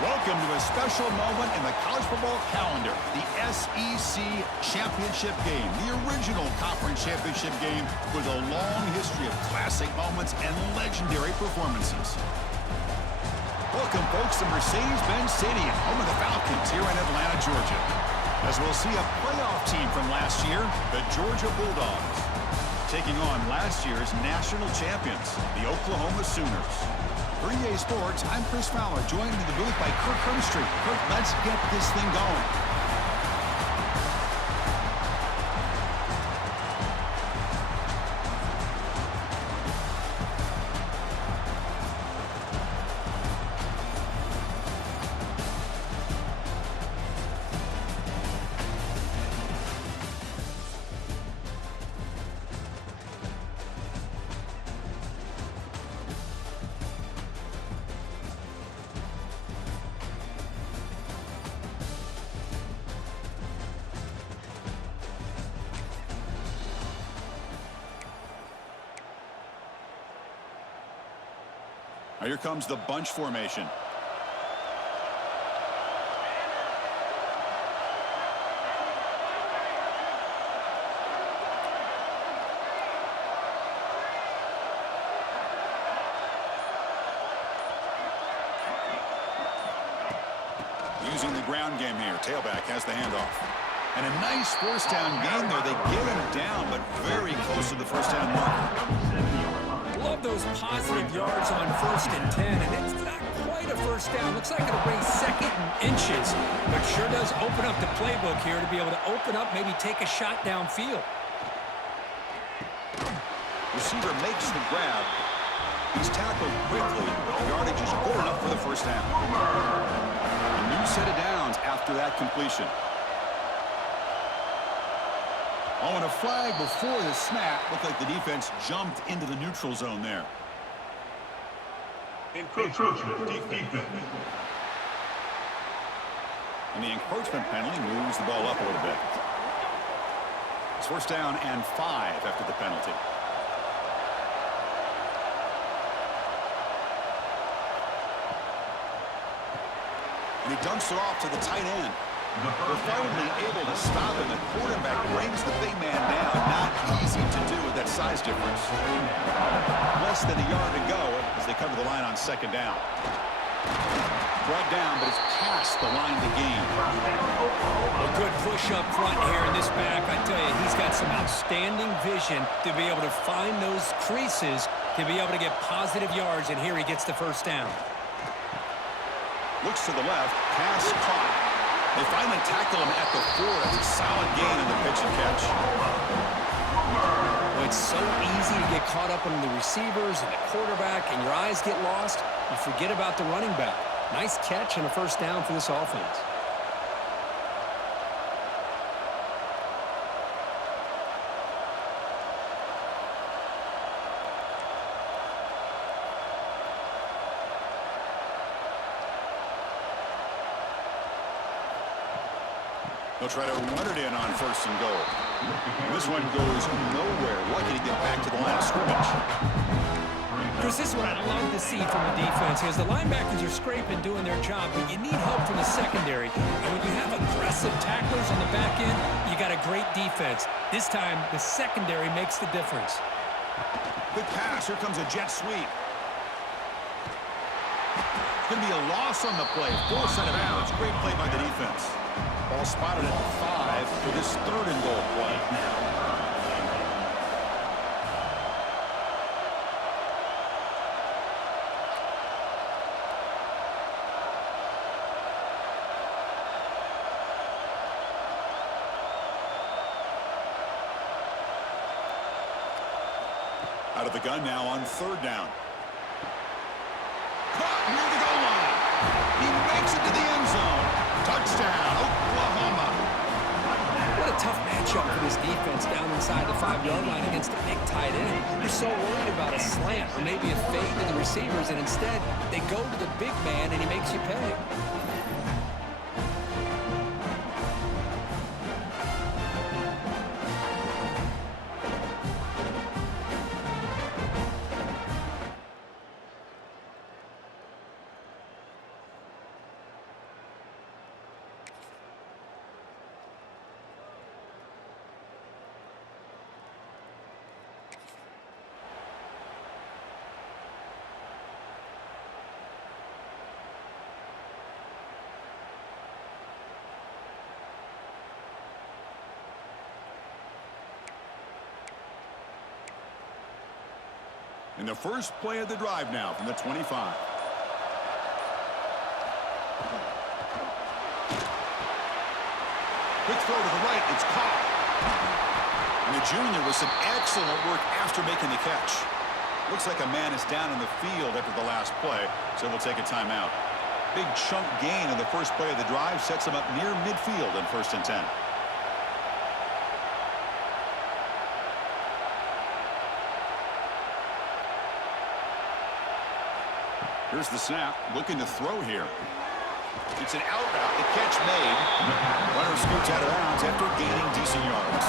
Welcome to a special moment in the college football calendar, the SEC Championship game, the original conference championship game with a long history of classic moments and legendary performances. Welcome, folks, to Mercedes-Benz Stadium, home of the Falcons here in Atlanta, Georgia. As we'll see a playoff team from last year, the Georgia Bulldogs, taking on last year's national champions, the Oklahoma Sooners. For EA Sports, I'm Chris Fowler, joined in the booth by Kirk Hermstreet. Kirk, let's get this thing going. Now here comes the bunch formation. Using the ground game here. Tailback has the handoff. And a nice first down gain there. They get him down, but very close to the first down marker. Love those positive yards on 1st and 10, and it's not quite a first down. Looks like it'll bring 2nd and inches, but sure does open up the playbook here to be able to open up, maybe take a shot downfield. Receiver makes the grab. He's tackled quickly. Yardage is good enough for the first down. A new set of downs after that completion. Oh, and a flag before the snap. Looked like the defense jumped into the neutral zone there. Encroachment defense. And the encroachment penalty moves the ball up a little bit. It's first down and 5 after the penalty. And he dumps it off to the tight end. They're finally able to stop him. The quarterback brings the big man down. Not easy to do with that size difference. Less than a yard to go as they cover the line on 2nd down. Brought down, but it's past the line to gain. A good push up front here in this back. I tell you, he's got some outstanding vision to be able to find those creases, to be able to get positive yards, and here he gets the first down. Looks to the left. Pass caught. They finally tackle him at the 4. It's a solid gain in the pitch and catch. Well, it's so easy to get caught up on the receivers and the quarterback, and your eyes get lost. You forget about the running back. Nice catch and a first down for this offense. They'll try to run it in on 1st and goal. And this one goes nowhere. Lucky to get back to the line of scrimmage. Chris, this is what I love to see from the defense. As the linebackers are scraping, doing their job, but you need help from the secondary. And when you have aggressive tacklers on the back end, you got a great defense. This time, the secondary makes the difference. Good pass. Here comes a jet sweep. It's going to be a loss on the play. 4 set of outs. Great play by the defense. Ball spotted at the 5 for this 3rd and goal play. Out of the gun now on 3rd down. Caught near the goal line. He makes it to the end zone. Touchdown, Oklahoma. What a tough matchup for this defense down inside the 5-yard line against a big tight end. You're so worried about a slant or maybe a fade to the receivers, and instead they go to the big man and he makes you pay. And the first play of the drive now from the 25. Quick throw to the right. It's caught. And the junior with some excellent work after making the catch. Looks like a man is down in the field after the last play, so we'll take a timeout. Big chunk gain in the first play of the drive sets him up near midfield in 1st and 10. Here's the snap, looking to throw here. It's an out route, the catch made. Runner scoots out of bounds after gaining decent yards.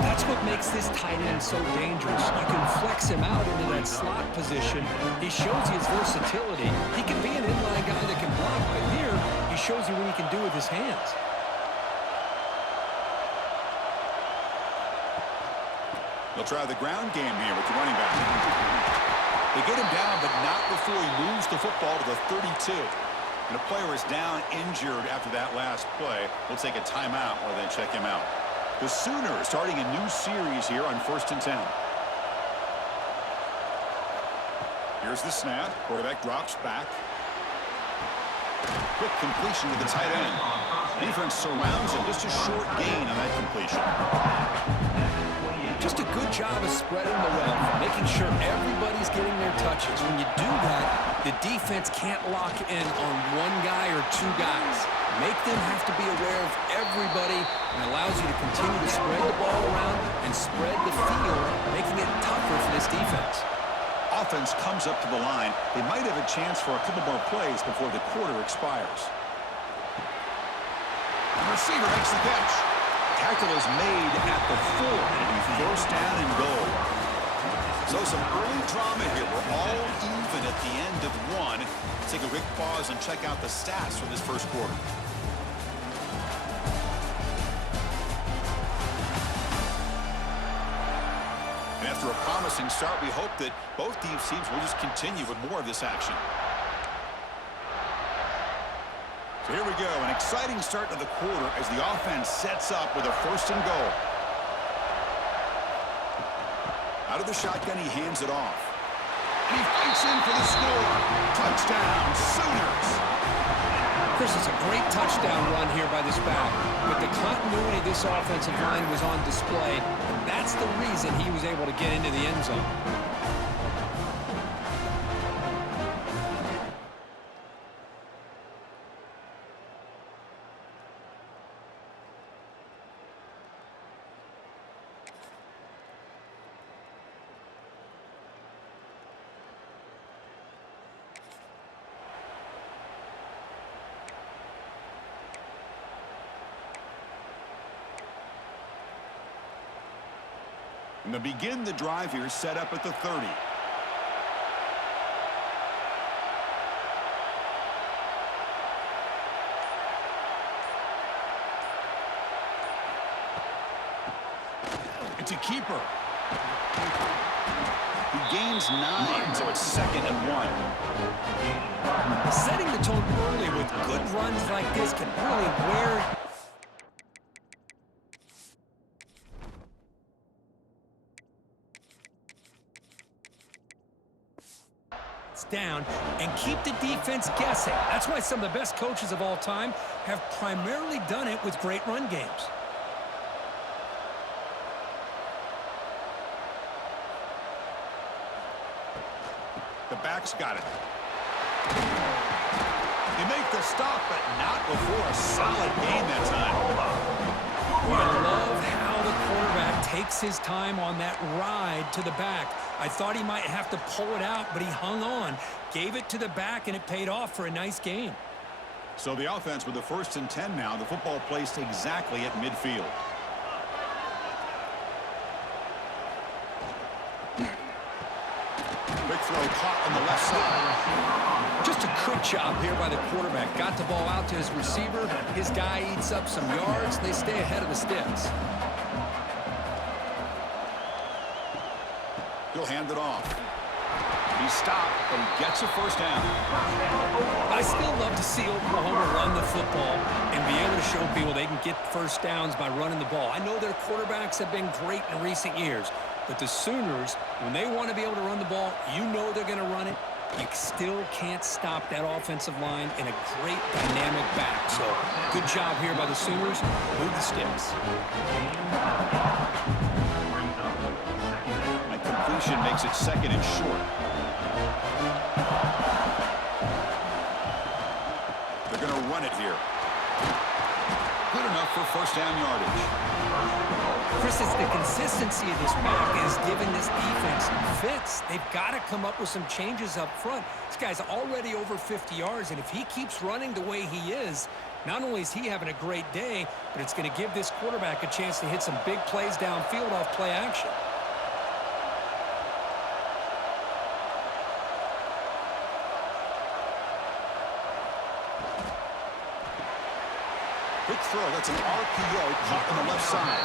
That's what makes this tight end so dangerous. You can flex him out into that slot position. He shows you his versatility. He can be an inline guy that can block, but here he shows you what he can do with his hands. They'll try the ground game here with the running back. They get him down, but not before he moves the football to the 32. And a player is down injured after that last play. We'll take a timeout while they check him out. The Sooners starting a new series here on 1st and 10. Here's the snap. Quarterback drops back. Quick completion to the tight end. Defense surrounds him. Just a short gain on that completion. Just a good job of spreading the wealth, making sure everybody's getting their touches. When you do that, the defense can't lock in on one guy or two guys. Make them have to be aware of everybody and allows you to continue to spread the ball around and spread the field, making it tougher for this defense. Offense comes up to the line. They might have a chance for a couple more plays before the quarter expires. The receiver makes the catch. Tackle is made at the 4, and it'll be 1st down and goal. So some early drama here. We're all even at the end of 1. Let's take a quick pause and check out the stats from this first quarter. And after a promising start, we hope that both teams will just continue with more of this action. So here we go, an exciting start to the quarter as the offense sets up with a 1st and goal. Out of the shotgun, he hands it off. And he fights in for the score. Touchdown, Sooners. Chris, it's a great touchdown run here by this back, but the continuity of this offensive line was on display, and that's the reason he was able to get into the end zone. And to begin the drive here, set up at the 30. It's a keeper. He gains 9, so it's 2nd and 1. Setting the tone early with good runs like this can really wear... down and keep the defense guessing. That's why some of the best coaches of all time have primarily done it with great run games. The back's got it. They make the stop, but not before a solid gain that time. I love how the quarterback takes his time on that ride to the back. I thought he might have to pull it out, but he hung on, gave it to the back, and it paid off for a nice gain. So the offense with the 1st and 10 now, the football placed exactly at midfield. Big throw caught on the left side. Just a quick job here by the quarterback. Got the ball out to his receiver. His guy eats up some yards. They stay ahead of the sticks. He'll hand it off. He's stopped, but he gets a 1st down. I still love to see Oklahoma run the football and be able to show people they can get 1st downs by running the ball. I know their quarterbacks have been great in recent years, But the Sooners, when they want to be able to run the ball, you know they're going to run it. You still can't stop that offensive line and a great dynamic back. So good job here by the Sooners. Move the sticks. And completion makes it second and short. They're going to run it here. Good enough for first down yardage. Chris, it's the consistency of this back is giving this defense fits. They've got to come up with some changes up front. This guy's already over 50 yards, and if he keeps running the way he is, not only is he having a great day, but it's going to give this quarterback a chance to hit some big plays downfield off play action. Quick throw. That's an RPO caught on the left side.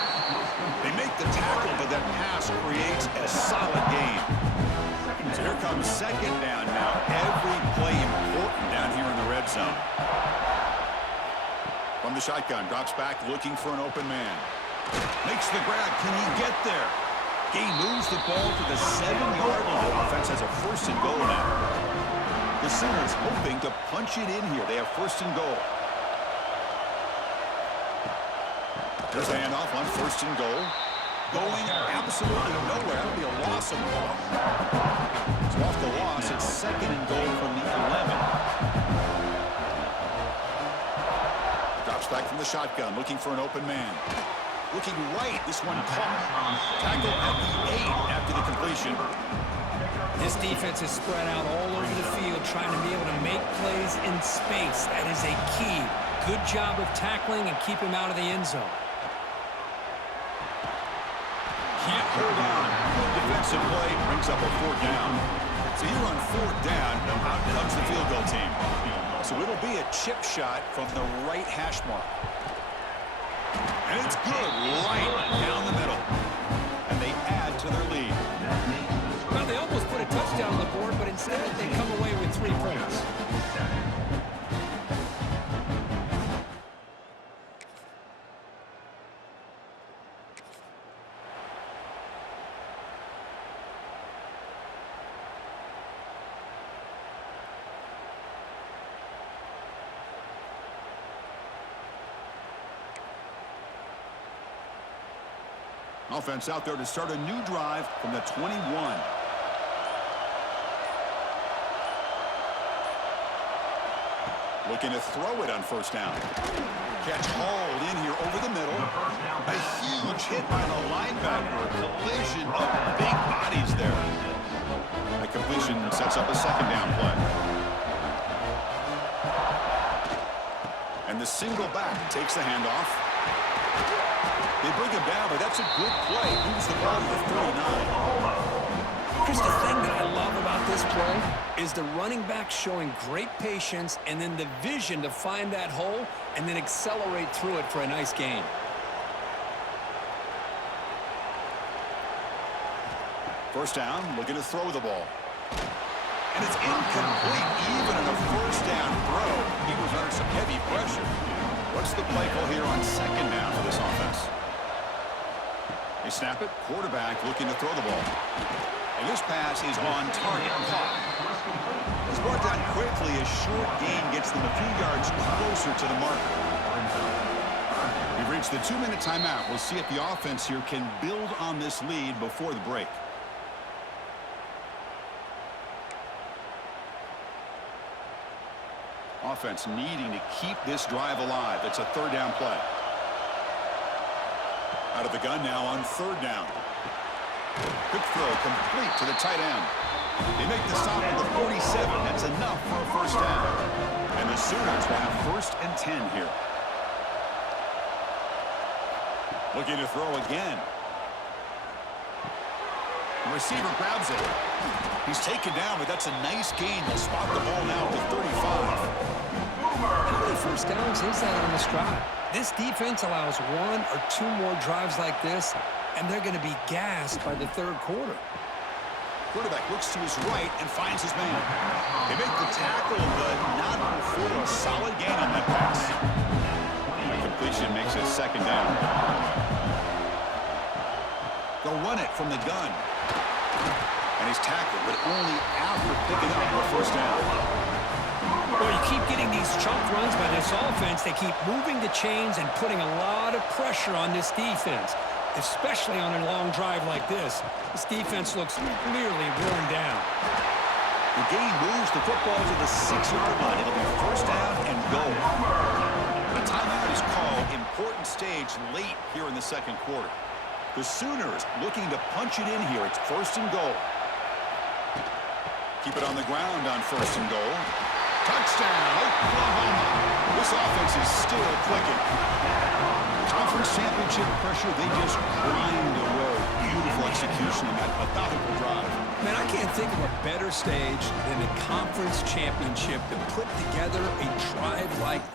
They make the tackle, but that pass creates a solid gain. So here comes second down now. Every play important down here in the red zone. From the shotgun, drops back looking for an open man. Makes the grab. Can he get there? He moves the ball to the 7-yard line. Offense has a first and goal now. The Sooners hoping to punch it in here. They have first and goal. There's a handoff on first and goal. Going absolutely nowhere. That'll be a loss of the ball. So off the loss, it's second and goal from the 11. Drops back from the shotgun, looking for an open man. Looking right, this one caught. Tackle at the 8 after the completion. This defense is spread out all over the field, trying to be able to make plays in space. That is a key. Good job of tackling and keep him out of the end zone. Can't hold on. Good defensive play brings up a fourth down. So here on fourth down, out comes the field goal team. So it'll be a chip shot from the right hash mark. And it's good right down the middle. And they add to their lead. Well, they almost put a touchdown on the board, but instead they come away with 3 points. Offense out there to start a new drive from the 21. Looking to throw it on first down. Catch hauled in here over the middle. A huge hit by the linebacker. A collision of big bodies there. That completion sets up a second down play. And the single back takes the handoff. They bring him down, but that's a good play. Moves the ball to the 39. Chris, the thing that I love about this play is the running back showing great patience and then the vision to find that hole and then accelerate through it for a nice gain. First down, looking to throw the ball. And it's incomplete, even on a first down throw. He was under some heavy pressure. What's the play call here on second down for this offense? They snap it. Quarterback looking to throw the ball. And this pass is on target. Caught. It's brought down quickly. A short gain gets them a few yards closer to the marker. We've reached the 2-minute timeout. We'll see if the offense here can build on this lead before the break. Offense needing to keep this drive alive. It's a third down play. Out of the gun now on third down. Quick throw complete to the tight end. They make the stop at the 47. That's enough for a first down. And the Sooners will have first and 10 here. Looking to throw again. The receiver grabs it. He's taken down, but that's a nice gain. They'll spot the ball now at the 35. How many first downs is that on this drive? This defense allows 1 or 2 more drives like this, and they're going to be gassed by the third quarter. Quarterback looks to his right and finds his man. They make the tackle, but not before a solid gain on that pass. The completion makes it second down. They'll run it from the gun. And he's tackled, but only after picking up a first down. Well, you keep getting these chunk runs by this offense. They keep moving the chains and putting a lot of pressure on this defense, especially on a long drive like this. This defense looks clearly worn down. The game moves the football to the 6-yard line. It'll be first down and goal. A timeout is called. Important stage late here in the second quarter. The Sooners looking to punch it in here. It's first and goal. Keep it on the ground on first and goal. Touchdown, Oklahoma. This offense is still clicking. Conference championship pressure, they just grind away. Beautiful execution in that methodical drive. Man, I can't think of a better stage than the conference championship to put together a drive like that.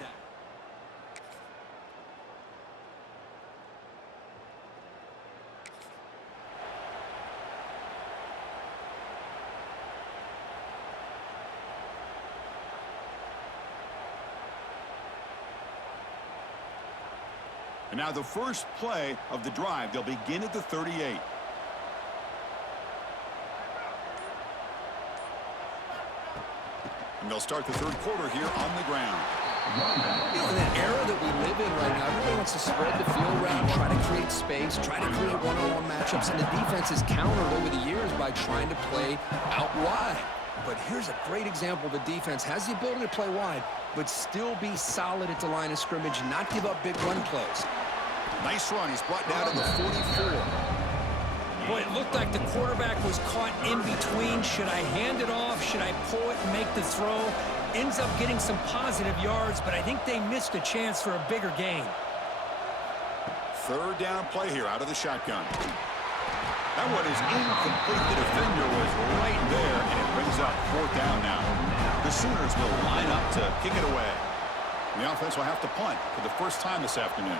And now the first play of the drive. They'll begin at the 38. And they'll start the third quarter here on the ground. You know, in that era that we live in right now, everybody wants to spread the field around, try to create space, try to create one-on-one matchups, and the defense is countered over the years by trying to play out wide. But here's a great example. The defense has the ability to play wide, but still be solid at the line of scrimmage and not give up big run plays. Nice run. He's brought down to the 44. Boy, it looked like the quarterback was caught in between. Should I hand it off? Should I pull it and make the throw? Ends up getting some positive yards, but I think they missed a chance for a bigger gain. Third down play here out of the shotgun. That one is incomplete. The defender was right there, and it brings up fourth down now. The Sooners will line up to kick it away. The offense will have to punt for the first time this afternoon.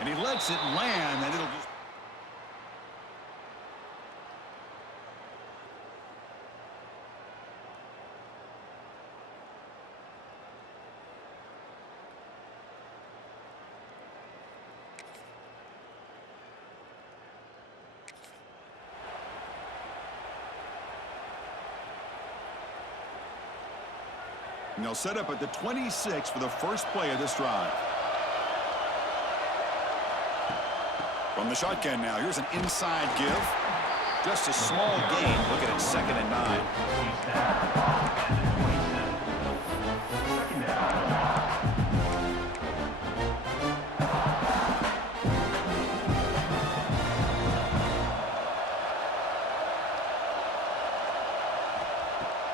And he lets it land, and it'll just... And they'll set up at the 26 for the first play of this drive. From the shotgun now, here's an inside give. Just a small gain. Looking at 2nd and 9.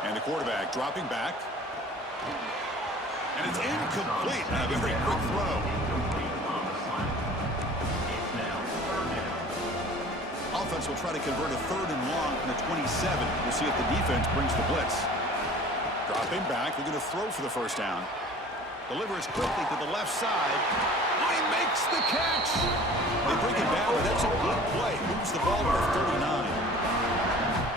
And the quarterback dropping back. And it's incomplete. A very quick throw. Offense will try to convert a 3rd and long from the 27. We'll see if the defense brings the blitz. Dropping back. They're going to throw for the first down. Delivers quickly to the left side. Oh, he makes the catch. They bring it down, but that's a good play. Moves the ball to the 39.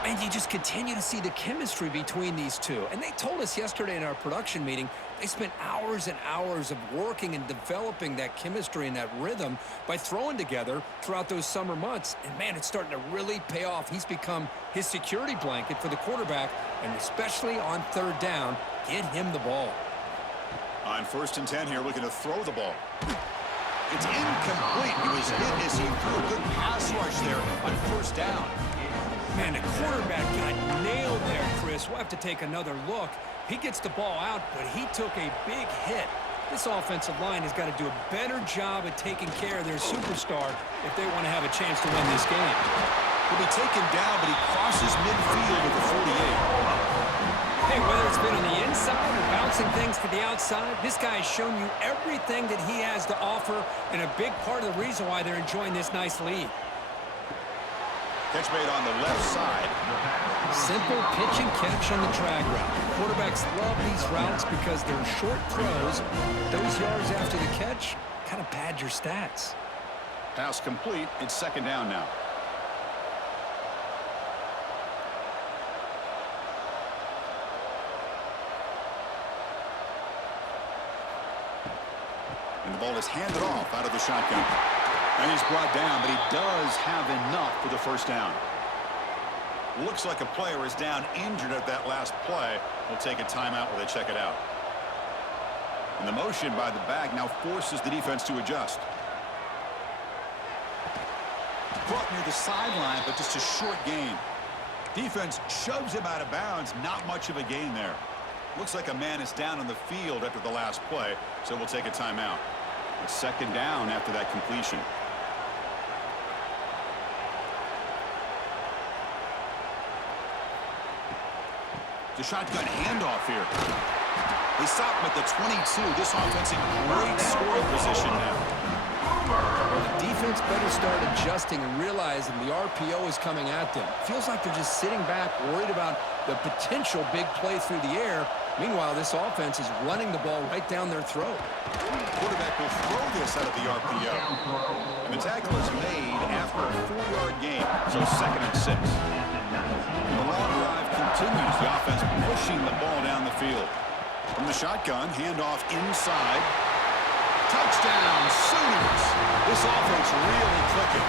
And you just continue to see the chemistry between these two. And they told us yesterday in our production meeting, they spent hours and hours of working and developing that chemistry and that rhythm by throwing together throughout those summer months. And, man, it's starting to really pay off. He's become his security blanket for the quarterback, and especially on 3rd down, get him the ball. On 1st and 10 here, looking to throw the ball. It's incomplete. He was hit as he threw a good pass rush there on 1st down. Man, the quarterback got nailed there, Chris. We'll have to take another look. He gets the ball out, but he took a big hit. This offensive line has got to do a better job at taking care of their superstar if they want to have a chance to win this game. He'll be taken down, but he crosses midfield at the 48. Hey, whether it's been on the inside or bouncing things to the outside, this guy has shown you everything that he has to offer, and a big part of the reason why they're enjoying this nice lead. Catch made on the left side. Simple pitch and catch on the drag route. Quarterbacks love these routes because they're short throws. Those yards after the catch kind of pad your stats. Pass complete. It's 2nd down now. ball is handed off out of the shotgun. And he's brought down, but he does have enough for the first down. Looks like a player is down injured at that last play. We'll take a timeout while they check it out. And the motion by the back now forces the defense to adjust. Brought near the sideline, but just a short gain. Defense shoves him out of bounds. Not much of a gain there. Looks like a man is down on the field after the last play, so we'll take a timeout. It's second down after that completion. The shotgun handoff here. They stop him at the 22. This offense in great scoring position now. The defense better start adjusting and realizing the RPO is coming at them. Feels like they're just sitting back, worried about the potential big play through the air. Meanwhile, this offense is running the ball right down their throat. Quarterback will throw this out of the RPO. And the tackle is made after a 4-yard gain, so 2nd and 6. The long drive continues. The offense pushing the ball down the field. From the shotgun, handoff inside. Touchdown, Sooners. This offense really clicking.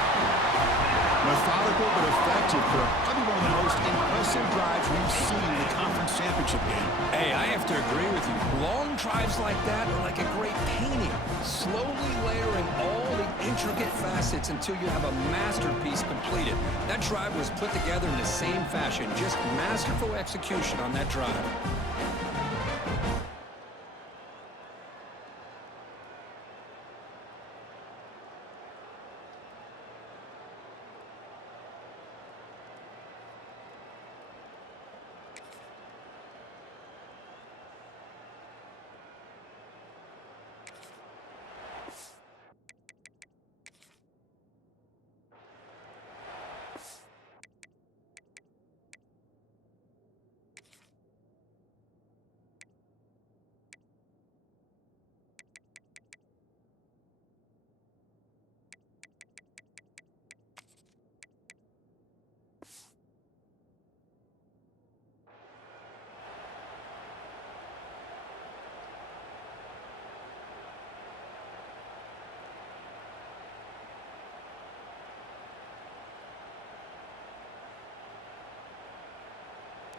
Methodical but effective for probably one of the most impressive drives we've seen in the conference championship game. Hey, I have to agree with you. Long drives like that are like a great painting. Slowly layering all the intricate facets until you have a masterpiece completed. That drive was put together in the same fashion. Just masterful execution on that drive.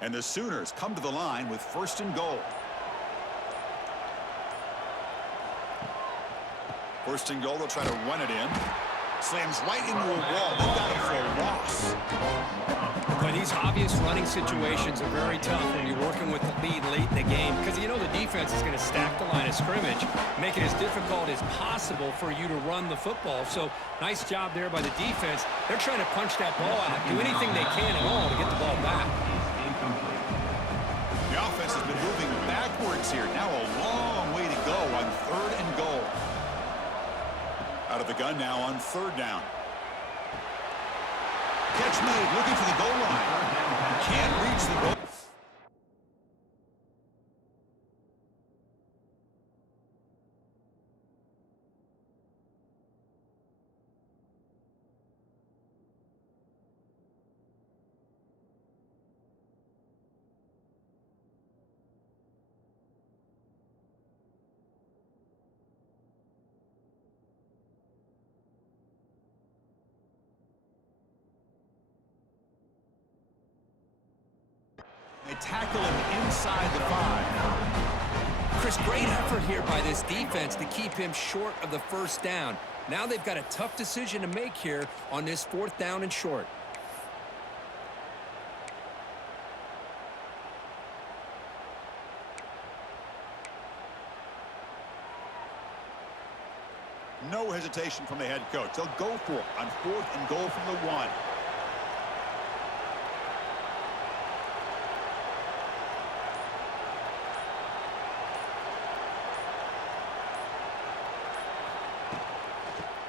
And the Sooners come to the line with 1st and goal. 1st and goal, they'll try to run it in. Slams right into a wall. They got it for a loss. But these obvious running situations are very tough when you're working with the lead late in the game, because you know the defense is going to stack the line of scrimmage, make it as difficult as possible for you to run the football. So nice job there by the defense. They're trying to punch that ball out, do anything they can at all to get the ball back. The offense has been moving backwards here. Now a long way to go on 3rd and goal. Out of the gun now on 3rd down. Catch made, looking for the goal line. Can't reach the goal. They tackle him inside the 5. Chris, great effort here by this defense to keep him short of the 1st down. Now they've got a tough decision to make here on this 4th down and short. No hesitation from the head coach. They'll go for it on 4th and goal from the 1.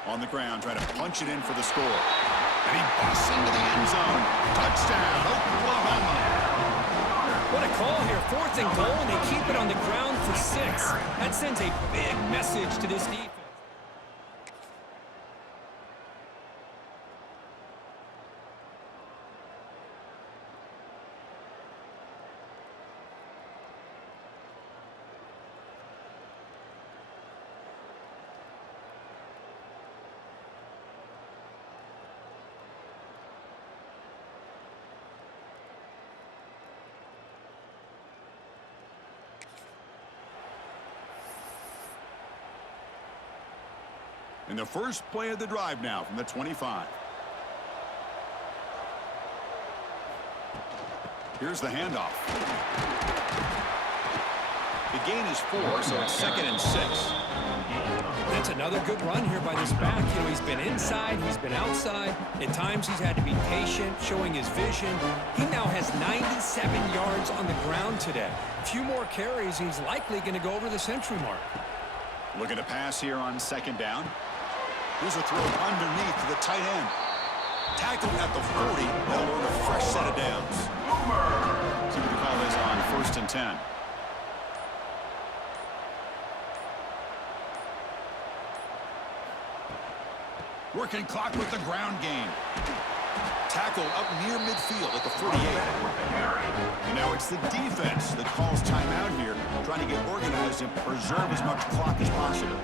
On the ground, trying to punch it in for the score. And he busts into the end zone. Touchdown, Oklahoma. What a call here. 4th and goal, and they keep it on the ground for 6. That sends a big message to this defense. And the first play of the drive now from the 25. Here's the handoff. The gain is 4, so it's 2nd and 6. That's another good run here by this back. You know, he's been inside, he's been outside. At times he's had to be patient, showing his vision. He now has 97 yards on the ground today. A few more carries, he's likely going to go over the century mark. Looking to pass here on 2nd down. Here's a throw underneath to the tight end. Tackled at the 40. They'll earn a fresh set of downs. See what we call this on 1st and 10. Working clock with the ground game. Tackle up near midfield at the 48. And now it's the defense that calls timeout here, trying to get organized and preserve as much clock as possible.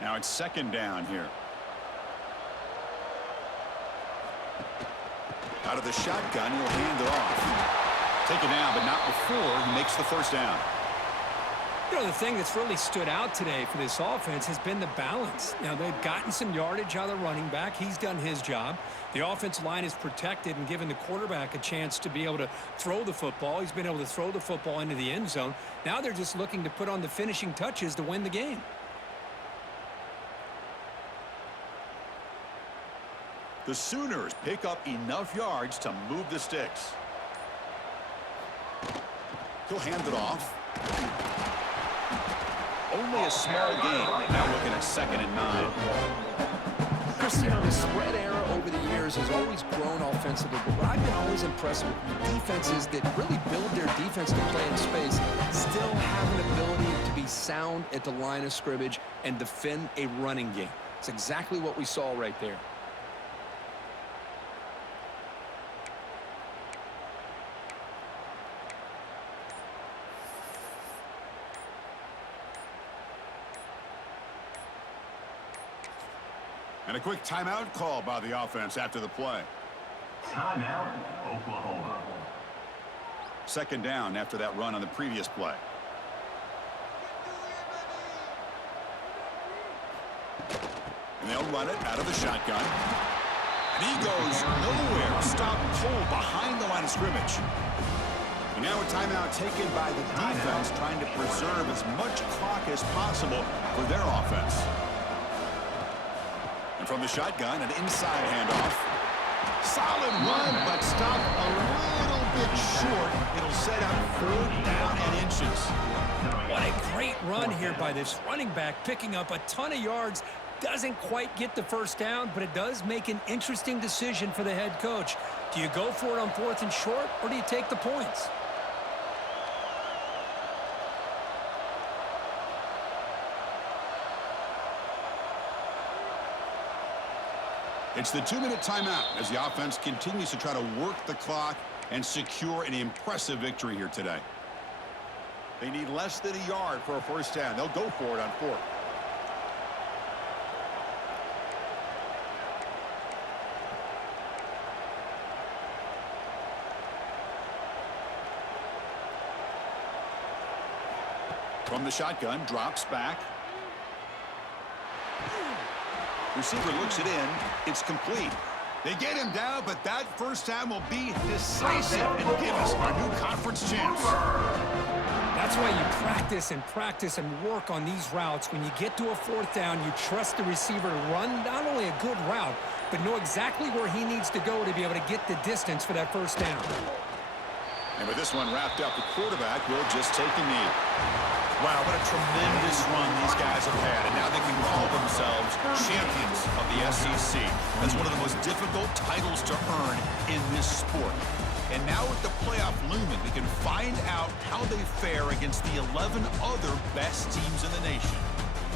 Now it's 2nd down here. Out of the shotgun, he'll hand it off. Take it down, but not before he makes the 1st down. You know, the thing that's really stood out today for this offense has been the balance. Now, they've gotten some yardage out of the running back. He's done his job. The offensive line is protected and given the quarterback a chance to be able to throw the football. He's been able to throw the football into the end zone. Now they're just looking to put on the finishing touches to win the game. The Sooners pick up enough yards to move the sticks. He'll hand it off. Only a small gain. Now looking at 2nd and 9. Chris, you know, the spread era over the years has always grown offensively, but what I've been always impressed with defenses that really build their defense to play in space still have an ability to be sound at the line of scrimmage and defend a running game. It's exactly what we saw right there. And a quick timeout call by the offense after the play. Timeout, Oklahoma. 2nd down after that run on the previous play. And they'll run it out of the shotgun. And he goes nowhere. Stop cold behind the line of scrimmage. And now a timeout taken by the defense, trying to preserve as much clock as possible for their offense. And from the shotgun, an inside handoff. Solid run, but stopped a little bit short. It'll set up 4th down and inches. What a great run here by this running back, picking up a ton of yards. Doesn't quite get the 1st down, but it does make an interesting decision for the head coach. Do you go for it on 4th and short, or do you take the points? It's the 2-minute timeout as the offense continues to try to work the clock and secure an impressive victory here today. They need less than a yard for a 1st down. They'll go for it on 4th. From the shotgun, drops back. Receiver looks it in. It's complete. They get him down, but that 1st down will be decisive and give us our new conference champs. That's why you practice and work on these routes. When you get to a 4th down, you trust the receiver to run not only a good route, but know exactly where he needs to go to be able to get the distance for that 1st down. And with this one wrapped up, the quarterback will just take a knee. Wow, what a tremendous run these guys have had, and now they can call themselves champions of the SEC. That's one of the most difficult titles to earn in this sport. And now with the playoff looming, we can find out how they fare against the 11 other best teams in the nation.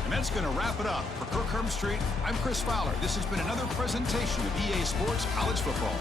And that's going to wrap it up. For Kirk Hermstreet, I'm Chris Fowler. This has been another presentation of EA Sports College Football.